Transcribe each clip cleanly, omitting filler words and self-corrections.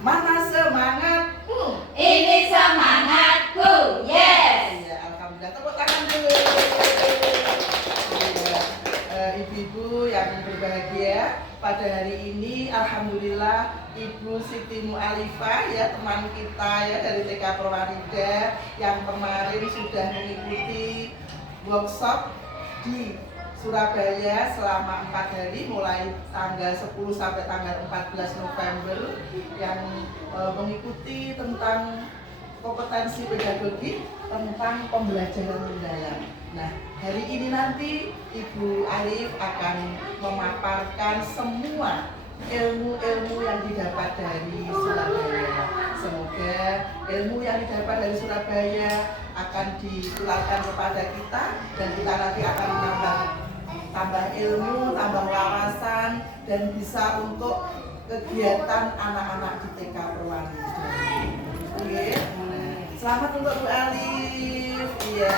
Mana semangatmu? Ini semangatku, yes. Iya, alhamdulillah. Tepuk tangan dulu. Iya, ibu-ibu yang berbahagia, pada hari ini alhamdulillah Ibu Siti Mu'alifah ya, teman kita ya dari TK Perwanida yang kemarin sudah mengikuti workshop di Surabaya selama 4 hari mulai tanggal 10 sampai tanggal 14 November yang mengikuti tentang kompetensi pedagogi tentang pembelajaran mendalam. Nah, hari ini nanti Ibu Alif akan memaparkan semua ilmu-ilmu yang didapat dari Surabaya. Semoga ilmu yang didapat dari Surabaya akan ditularkan kepada kita dan kita nanti akan tambah ilmu, tambah wawasan dan bisa untuk kegiatan anak-anak di TK Perwanida. Oke. Selamat untuk Bu Alif. Iya.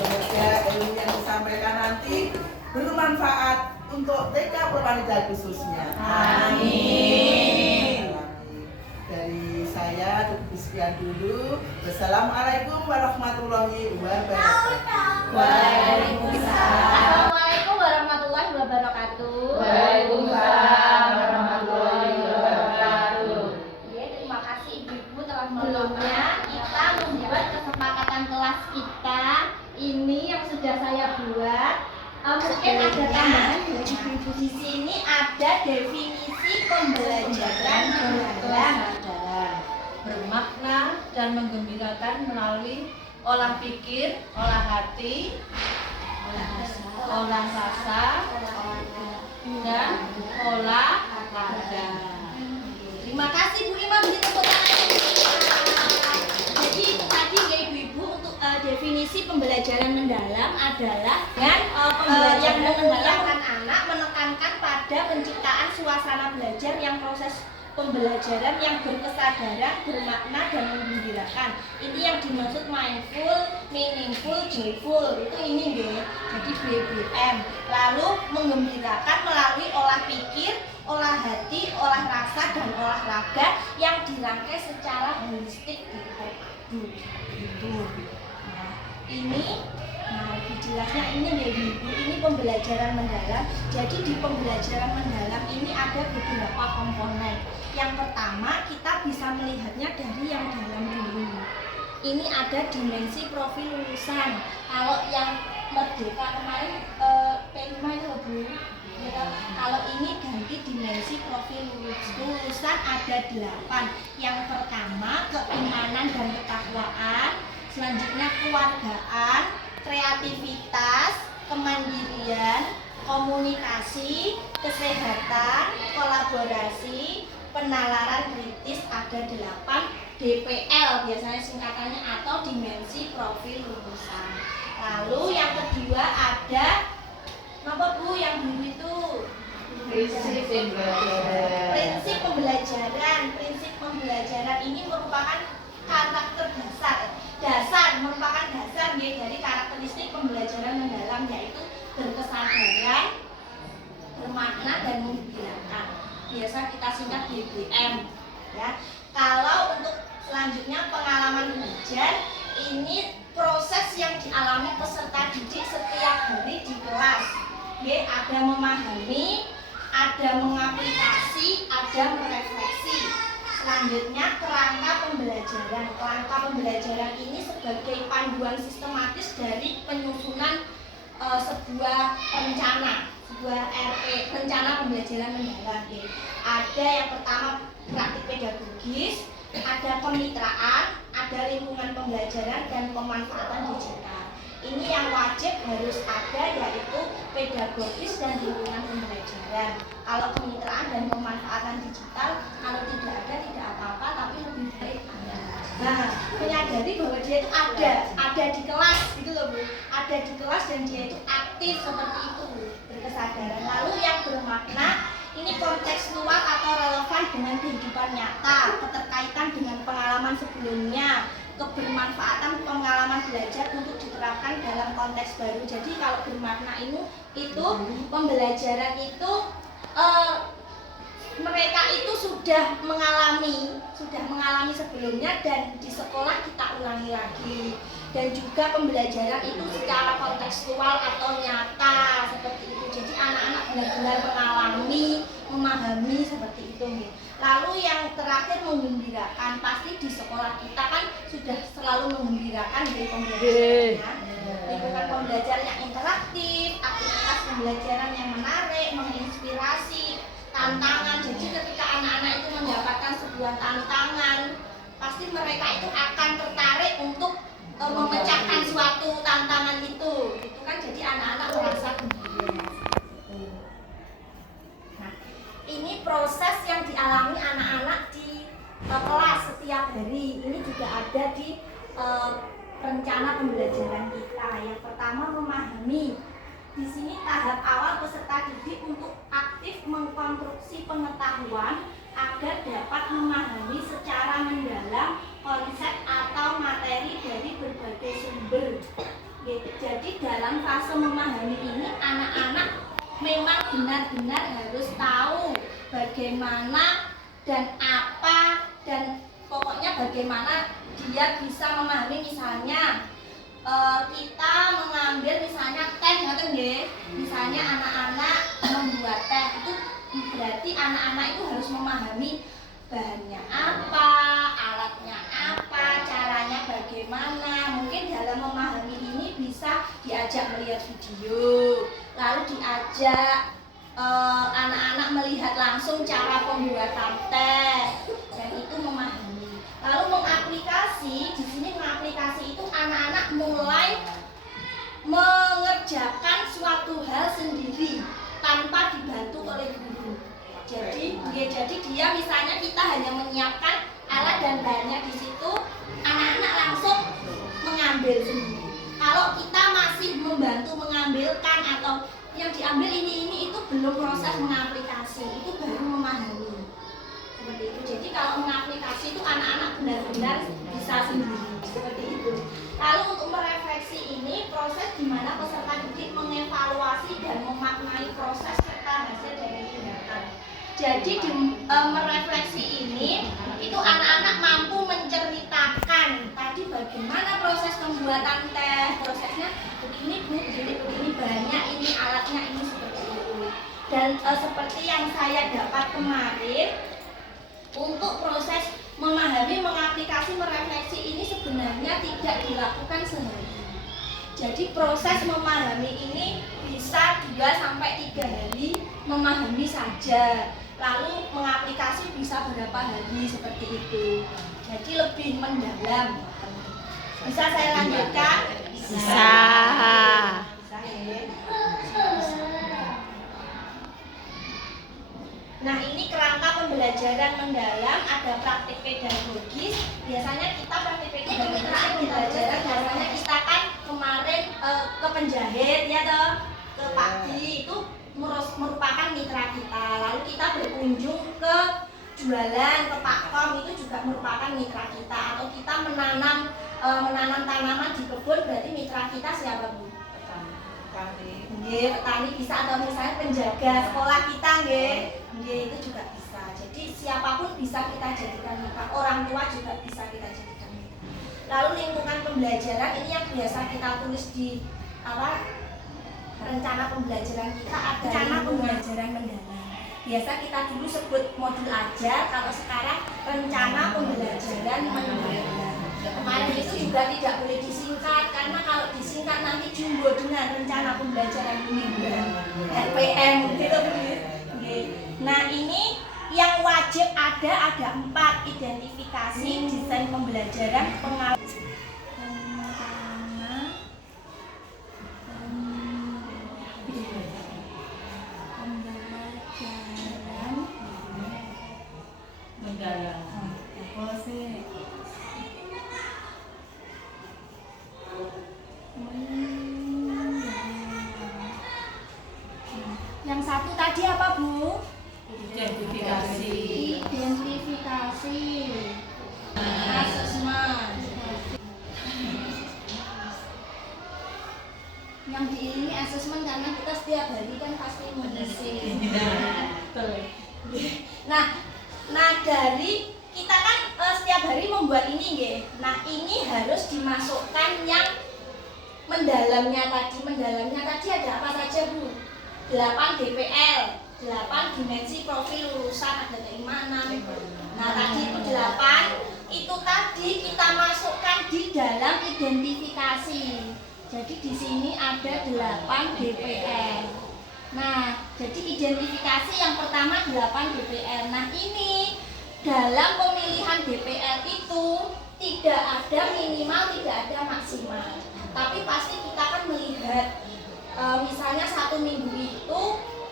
Semoga ilmu yang disampaikan nanti bermanfaat untuk TK Perwanida khususnya. Amin. Dari saya cukup sekian dulu. Wassalamualaikum warahmatullahi wabarakatuh. Waalaikumsalam. Assalamualaikum warahmatullahi wabarakatuh. Waalaikumsalam warahmatullahi wabarakatuh. Ya, terima kasih ibu-ibu telah sebelumnya kita membuat kesepakatan kelas kita ini yang sudah saya buat. Mungkin ada tambahan dari ibu-ibu di sini, ada definisi pembelajaran mendalam. Bermakna dan menggembirakan melalui olah pikir, olah hati, olah rasa, dan olah raga. Terima kasih Bu Imam, beri tepuk tangan. Jadi itu tadi ya ibu-ibu untuk definisi pembelajaran mendalam adalah yang mengenalkan anak menekankan pada penciptaan suasana belajar yang proses pembelajaran yang berkesadaran, bermakna dan menggembirakan. Ini yang dimaksud mindful, meaningful, joyful. Itu ini deh. Jadi BBM. Lalu menggembirakan melalui olah pikir, olah hati, olah rasa dan olah raga yang dirangkai secara holistik gitu. Nah, ini lebih jelasnya ini ya ibu, ini pembelajaran mendalam. Jadi di pembelajaran mendalam ini ada beberapa komponen. Yang pertama kita bisa melihatnya dari yang dalam dulu. Ini ada dimensi profil lulusan. Kalau yang Merdeka kemarin P5 itu loh Bu. Ya, kalau ini ganti dimensi profil lulusan ada 8. Yang pertama keimanan dan ketakwaan, selanjutnya keluargaan, kreativitas, kemandirian, komunikasi, kesehatan, kolaborasi, penalaran kritis ada 8, DPL biasanya singkatannya atau dimensi profil lulusan. Lalu yang kedua ada apa Bu yang biru itu? Prinsip pembelajaran. Prinsip pembelajaran. Prinsip pembelajaran ini merupakan karakter dasar merupakan dasar dari karakteristik pembelajaran mendalam, yaitu berkesadaran, bermakna dan menggembirakan. Biasa kita singkat BBM ya. Kalau untuk selanjutnya pengalaman belajar, ini proses yang dialami peserta didik setiap hari di kelas. Ada memahami, ada mengaplikasi, ada merefleksi. Selanjutnya kerangka pembelajaran. Kerangka pembelajaran ini sebagai panduan sistematis dari penyusunan sebuah rencana, sebuah rencana pembelajaran mendalam. Ada yang pertama praktik pedagogis, ada kemitraan, ada lingkungan pembelajaran dan pemanfaatan digital. Ini yang wajib harus ada, yaitu pedagogis dan lingkungan pembelajaran. Kalau kemitraan dan pemanfaatan digital, kalau tidak ada tidak apa-apa, tapi lebih baik ada. Nah, menyadari bahwa dia itu ada di kelas gitu loh Bu. Ada di kelas dan dia itu aktif seperti itu, berkesadaran. Lalu yang bermakna, ini kontekstual atau relevan dengan kehidupan nyata, keterkaitan dengan pengalaman sebelumnya, kebermanfaatan pengalaman belajar untuk diterapkan dalam konteks baru. Jadi kalau bermakna itu pembelajaran itu mereka itu sudah mengalami sebelumnya dan di sekolah kita ulangi lagi. Dan juga pembelajaran itu secara kontekstual atau nyata seperti itu. Jadi anak-anak benar-benar mengalami, memahami seperti itu nih. Lalu yang terakhir menggembirakan, pasti di sekolah kita kan sudah selalu menggembirakan dari pembelajarannya. Lingkungan pembelajaran yang interaktif, aktivitas pembelajaran yang menarik, menginspirasi, tantangan. Jadi ketika anak-anak itu mendapatkan sebuah tantangan, pasti mereka itu akan tertarik untuk memecahkan suatu tantangan itu kan, jadi anak-anak merasa gembira. Nah, ini proses yang dialami anak-anak di kelas setiap hari. Ini juga ada di rencana pembelajaran kita. Yang pertama, memahami. Di sini tahap awal peserta didik untuk aktif mengkonstruksi pengetahuan agar dapat memahami secara mendalam konsep atau materi dari berbagai sumber. Jadi dalam fase memahami ini anak-anak memang benar-benar harus tahu bagaimana dan apa dan pokoknya bagaimana dia bisa memahami. Misalnya kita mengambil misalnya teh, misalnya anak-anak membuat teh, itu berarti anak-anak itu harus memahami bahannya apa, alatnya apa, caranya bagaimana. Mungkin dalam memahami ini bisa diajak melihat video, lalu diajak anak-anak melihat langsung cara pembuatan teh, dan itu memahami. Lalu mengaplikasi, di sini mengaplikasi itu anak-anak mulai mengerjakan suatu hal sendiri tanpa dibantu oleh guru. Jadi dia misalnya kita hanya menyiapkan alat dan bahannya di situ, anak-anak langsung mengambil sendiri. Kalau kita masih membantu mengambilkan atau yang diambil ini itu belum proses mengaplikasi, itu baru memahami. Seperti itu. Jadi kalau mengaplikasi itu anak-anak benar-benar bisa sendiri seperti itu. Lalu untuk merefleksi ini proses di mana peserta didik mengevaluasi dan memaknai proses serta hasil dari tindakan. Jadi di merefleksi ini itu anak-anak mampu menceritakan tadi bagaimana proses pembuatan teh, prosesnya begini Bu, begini bahannya, ini alatnya, ini seperti itu. Dan seperti yang saya dapat kemarin, untuk proses memahami, mengaplikasi, merefleksi ini sebenarnya tidak dilakukan sehari. Jadi proses memahami ini bisa 2-3 hari memahami saja. Lalu mengaplikasi bisa berapa hari seperti itu. Jadi lebih mendalam. Bisa saya lanjutkan? Bisa. Nah, ini kerangka pembelajaran mendalam, ada praktik pedagogis. Biasanya kita praktik pedagogis pembelajaran biasanya kita kan kemarin ke penjahit ya toh, ke Pak Di, itu merupakan mitra kita. Lalu kita berkunjung ke jualan, ke Pak Kom, itu juga merupakan mitra kita. Atau kita menanam tanaman di kebun, berarti mitra kita siapa Bu? Petani bisa, atau misalnya penjaga sekolah kita itu juga bisa. Jadi siapapun bisa kita jadikan mitra, orang tua juga bisa kita jadikan mitra. Lalu lingkungan pembelajaran ini yang biasa kita tulis di rencana pembelajaran kita, ada rencana pembelajaran mendalam. Biasa kita dulu sebut modul ajar, kalau sekarang rencana pembelajaran mendalam. Kemarin itu juga tidak boleh disingkat, karena kalau disingkat nanti jumbo dengan rencana pembelajaran mingguan RPM gitu. Nah, ini yang wajib ada 4: identifikasi, desain pembelajaran, pengalaman, yang satu tadi apa Bu? Identifikasi. Identifikasi. Asesmen. Yang diiringi asesmen karena kita setiap hari kan pasti mengisi. Nah, hari kita kan setiap hari membuat ini nggih. Nah, ini harus dimasukkan yang mendalamnya tadi. Mendalamnya tadi ada apa saja, Bu? 8 DPL, 8 dimensi profil lulusan, ada keimanan. Nah, tadi itu 8, itu tadi kita masukkan di dalam identifikasi. Jadi di sini ada 8 DPL. Nah, jadi identifikasi yang pertama 8 DPL. Nah, ini dalam pemilihan DPL itu tidak ada minimal, tidak ada maksimal. Tapi pasti kita akan melihat misalnya 1 minggu itu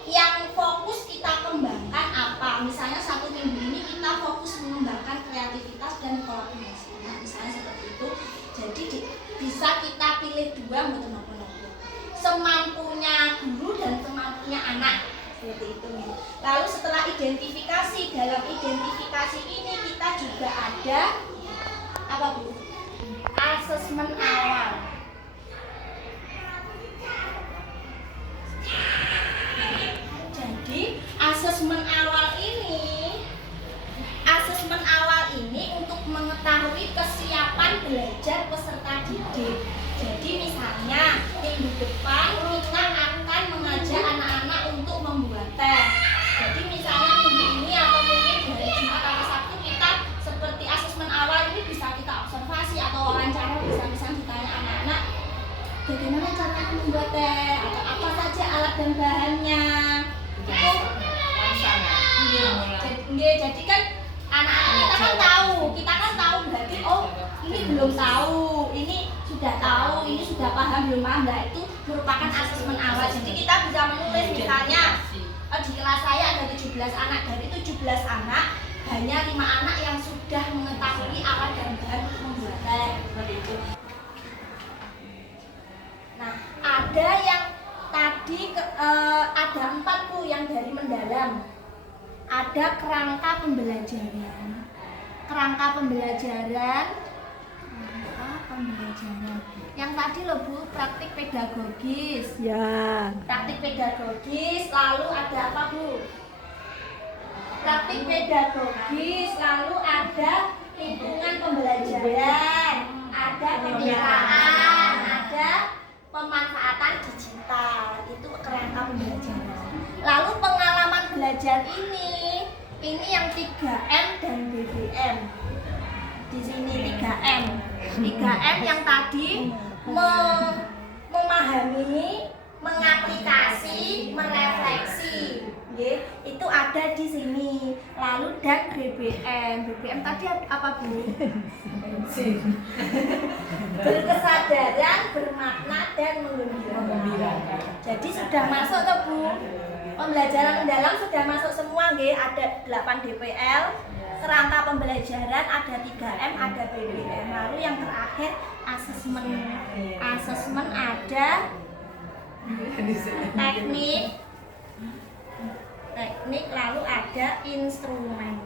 yang fokus kita kembangkan apa. Misalnya 1 minggu ini kita fokus mengembangkan kreativitas dan kolaborasi. Nah, misalnya seperti itu. Jadi bisa kita pilih 2 betul-betul semampunya guru dan semampunya anak, seperti itu. Lalu setelah identifikasi, dalam identifikasi ini kita juga ada apa, Bu? Asesmen awal. Jadi asesmen awal ini untuk mengetahui kesiapan belajar peserta didik. Jadi misalnya minggu depan kita akan mengajak anak-anak untuk membuat tes. Jadi misalnya minggu ini atau mungkin dari Jumat atau Sabtu kita seperti asesmen awal ini bisa kita observasi atau wawancara, bisa misalnya ditanya anak-anak bagaimana cara membuat teh atau apa saja alat dan bahannya. Jadi kan anak-anak kita kan tahu berarti oh ini belum tahu, ini sudah tahu, ini sudah paham belum paham. Nah, itu merupakan asesmen awal. Jadi kita bisa menulis misalnya di kelas saya ada 17 anak, dari 17 anak hanya 5 anak yang sudah mengetahui alat dan bahan untuk membuat teh, seperti itu. Nah, ada yang tadi ada 4 Bu yang dari mendalam. Ada kerangka pembelajaran. Kerangka pembelajaran. Yang tadi loh Bu, praktik pedagogis. Ya. Praktik pedagogis, lalu ada apa Bu? Praktik pedagogis, lalu ada lingkungan pembelajaran, ada kemitraan, ada pemanfaatan digital. Itu kerangka pembelajaran. Lalu pengalaman belajar ini yang 3M dan BBM. Di sini 3M. 3M yang tadi memahami, mengaplikasi, merefleksi. Itu ada di sini. Lalu dan BBM. BBM tadi apa Bu? Berkesadaran, bermakna dan menggembirakan. Jadi sudah masuk tuh Bu. Pembelajaran mendalam sudah masuk semua nggih, ada 8 DPL, kerangka pembelajaran, ada 3M, ada BBM. Lalu yang terakhir asesmen. Asesmen ada teknik, lalu ada instrumen.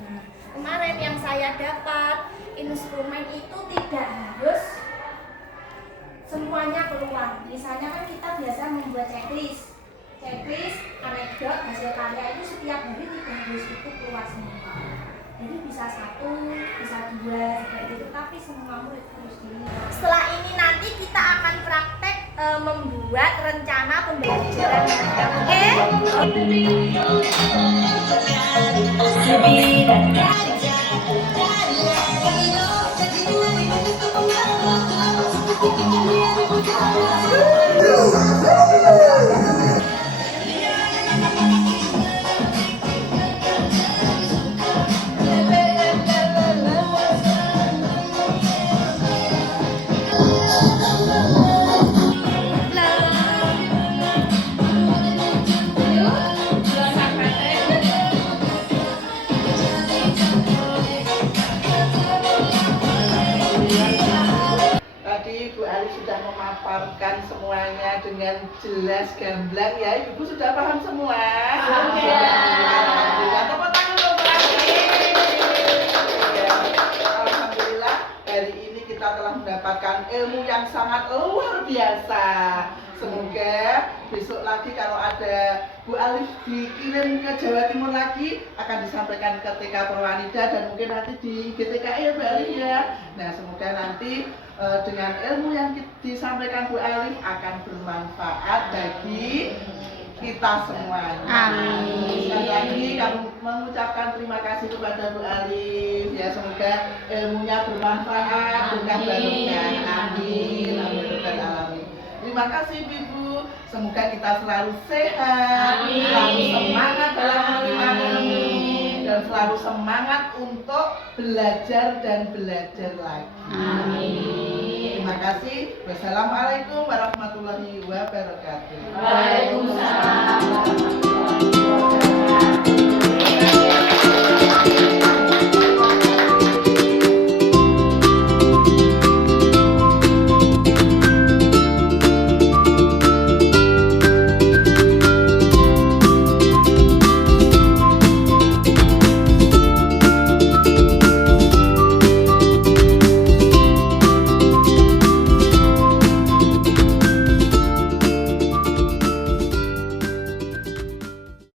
Nah, kemarin yang saya dapat, instrumen itu tidak harus semuanya keluar. Misalnya kan kita biasa membuat checklist, anekdot, hasil karya itu setiap hari tidak harus itu keluar semua. Jadi bisa 1, bisa 2, seperti itu, tapi semua murid harus dilihat. Setelah ini nanti kita akan praktek membuat rencana pembelajaran. Tadi Bu Ali sudah memaparkan semuanya dengan jelas gamblang ya. Ibu sudah paham semua? Alhamdulillah. Tepuk tangan untuk Bu Ali. Alhamdulillah hari ini kita telah mendapatkan ilmu yang sangat luar biasa. Semoga besok lagi kalau ada Bu Alif dikirim ke Jawa Timur lagi akan disampaikan ke TK Perwanida dan mungkin nanti di GTKI ya Bu Alif ya. Nah semoga nanti dengan ilmu yang disampaikan Bu Alif akan bermanfaat bagi kita semuanya. Amin. Sekali lagi kami mengucapkan terima kasih kepada Bu Alif ya, semoga ilmunya bermanfaat, berkah barokah. Amin. Amin. Terima kasih Ibu. Semoga kita selalu sehat, Amin. selalu semangat dalam menerima ilmu dan selalu semangat untuk belajar dan belajar lagi. Amin. Terima kasih. Wassalamualaikum warahmatullahi wabarakatuh. Waalaikumsalam.